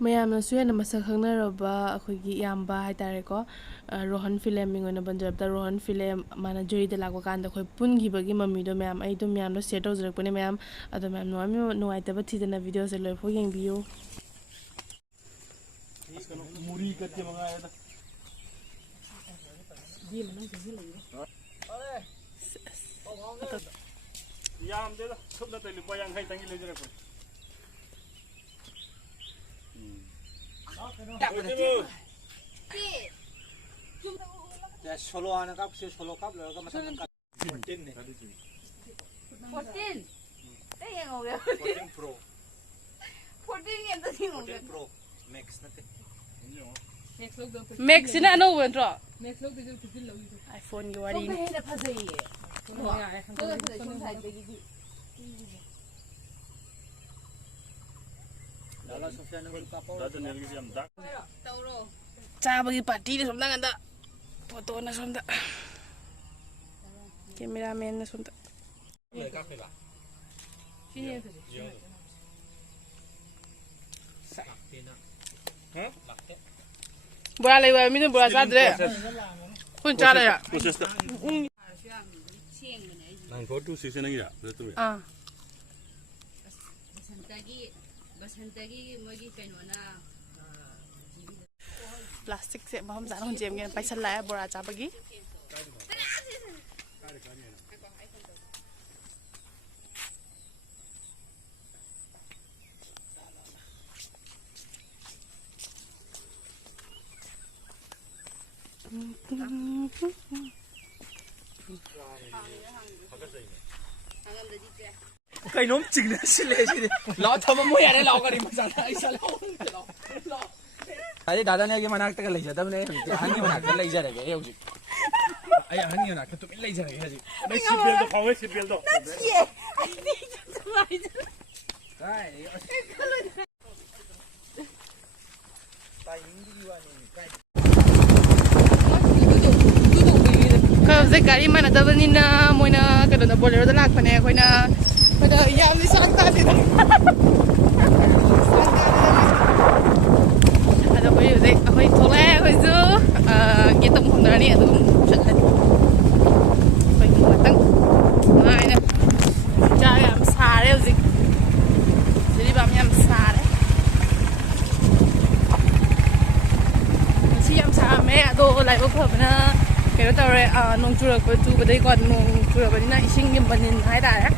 ꯃꯌꯥꯝꯅꯁꯨ ꯍꯦꯟꯅ ꯃꯁꯛ ꯈꯪꯅꯔꯕ ꯑꯩꯈꯣꯏꯒꯤ ꯏꯌꯥꯝꯕ ꯍꯥꯏꯇꯥꯔꯦꯀꯣ ꯔꯣꯍꯟ ꯐꯤꯂꯦꯝ ꯃꯤꯡ ꯑꯣꯏꯅ ꯄꯟꯖꯔꯕꯗ ꯔꯣꯍꯟ ꯐꯤꯂꯦꯝ ꯃꯥꯅ ꯖꯨꯔꯤꯗ ꯂꯥꯛꯄ ꯀꯥꯟꯗ ꯑꯩꯈꯣꯏ ꯄꯨꯟꯈꯤꯕꯒꯤ ꯃꯃꯤꯗꯣ ꯃꯌꯥꯝ ꯑꯩ ꯑꯗꯨꯝ ꯃꯌꯥꯝꯗꯣ ꯁꯦꯌꯔ ꯇꯧꯖꯔꯛꯄꯅꯦ ꯃꯌꯥꯝ ꯑꯗꯣ ꯃꯌꯥꯝ ꯅꯨꯡꯉꯥꯏꯇꯕ ꯊꯤꯗꯅ ꯚꯤꯗꯤꯑꯣꯁꯦ ꯂꯣꯏꯐꯥꯎ ꯌꯦꯡꯕꯤꯌꯨ ꯌꯥꯝꯗꯦꯗ ꯁꯨꯞꯅ ꯇꯩ ꯂꯨꯄꯥ 50 ꯇꯪꯒꯤ ꯂꯩꯖꯔꯛꯄ solo anak kap si solo kap lalu kan masuk 14 nih 14 yang ngomong 14 Pro 14 yang tadi ngomong 14 Pro Max nanti Max ina ano wentro Max lo tujuh 15 lo itu iPhone gi wari ni ada apa sih dalam Sofyan nunggu kapal tauro ꯆꯥꯕꯒꯤ ꯄꯥꯔꯇꯤꯗ ꯁꯣꯝꯗ ꯉꯟꯗ ꯐꯣꯇꯣꯅ ꯁꯣꯝꯗ ꯀꯦꯃꯦꯔꯥꯃꯦꯟꯅ ꯁꯣꯝꯗ ꯕꯣꯔꯥ ꯂꯩꯕ ꯃꯤꯅ ꯕꯣꯔꯥ ꯆꯥꯗ꯭ꯔꯦ ꯈꯨꯟ ꯆꯥ ꯂꯩꯔ ꯅꯪ 426 ꯅꯪꯒꯤꯔ ꯕꯁꯟꯇꯒꯤ ꯃꯣꯏꯒꯤ ꯀꯩꯅꯣꯅ ꯄ꯭ꯂꯥꯁꯇꯤꯛꯁꯦ ꯃꯐꯝ ꯆꯥꯅ ꯍꯨꯟꯖꯦꯝꯒꯦꯅ ꯄꯥꯏꯁꯜꯂꯛꯑꯦ ꯕꯣꯔꯥ ꯆꯥꯕꯒꯤ kainom chingna sile sile lao thama mo yare lao kari masala aisa lao अरे दादा ने ये मना तक ले जाता मैंने हनी मना कर ले जा रहे हैं ये अरे हनी मना कर तुम ले जा रहे हैं जी मैं सीपीएल तो खावे सीपीएल तो ये आई तुम्हारी काय टाइमिंग दी वाली काय ꯈꯔꯁꯦ ꯒꯥꯔꯤ ꯃꯥꯟꯅꯗꯕꯅꯤꯅ ꯃꯣꯏꯅ ꯀꯩꯅꯣꯗ ꯕꯣꯂꯦꯔꯣꯗ ꯂꯥꯛꯄꯅꯦ ꯑꯩꯈꯣꯏꯅ ꯌꯥꯝꯅ ꯁꯥꯡ ꯇꯥꯗꯦꯗ ꯑꯗꯣ ꯑꯩꯈꯣꯏ ꯍꯧꯖꯤꯛ ꯑꯩꯈꯣꯏ ꯊꯣꯛꯂꯛꯑꯦ ꯑꯩꯈꯣꯏꯁꯨ ꯒꯦꯠꯇ ꯑꯃꯨꯛ ꯍꯣꯡꯅꯔꯅꯤ ꯑꯗꯨꯒ ꯆꯠꯂꯅꯤ ꯑꯩꯈꯣꯏ ꯉꯥꯛꯇꯪ ꯅꯨꯡꯉꯥꯏꯅ ꯆꯥꯛ ꯌꯥꯝ ꯁꯥꯔꯦ ꯍꯧꯖꯤꯛ ꯖꯤꯔꯤꯕꯥꯝ ꯌꯥꯝ ꯁꯥꯔꯦ ꯉꯁꯤ ꯌꯥꯝ ꯁꯥꯔꯝꯃꯦ ꯑꯗꯣ ꯂꯥꯏꯕꯛ ꯐꯕꯅ kaya tawre nong chubadai ko nong churabani ising banin haitare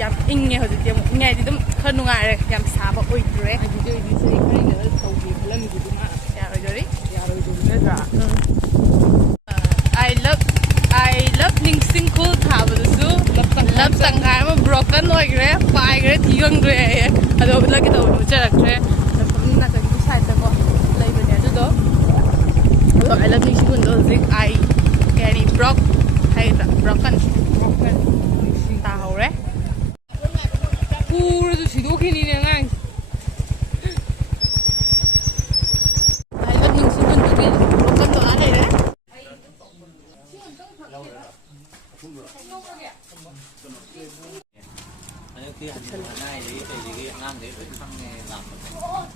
yam inge hojiti am ingai dum khar nungaire yam saba oidre adide sai khaina thaugi phalami duma yaroi dori da I love Ningsingkhul thabasu love sangai ma broken oigre paigre thigangre ado lagi to charakre na ka du side ta ko laibane adu do I love Ningsingkhul do zik I broken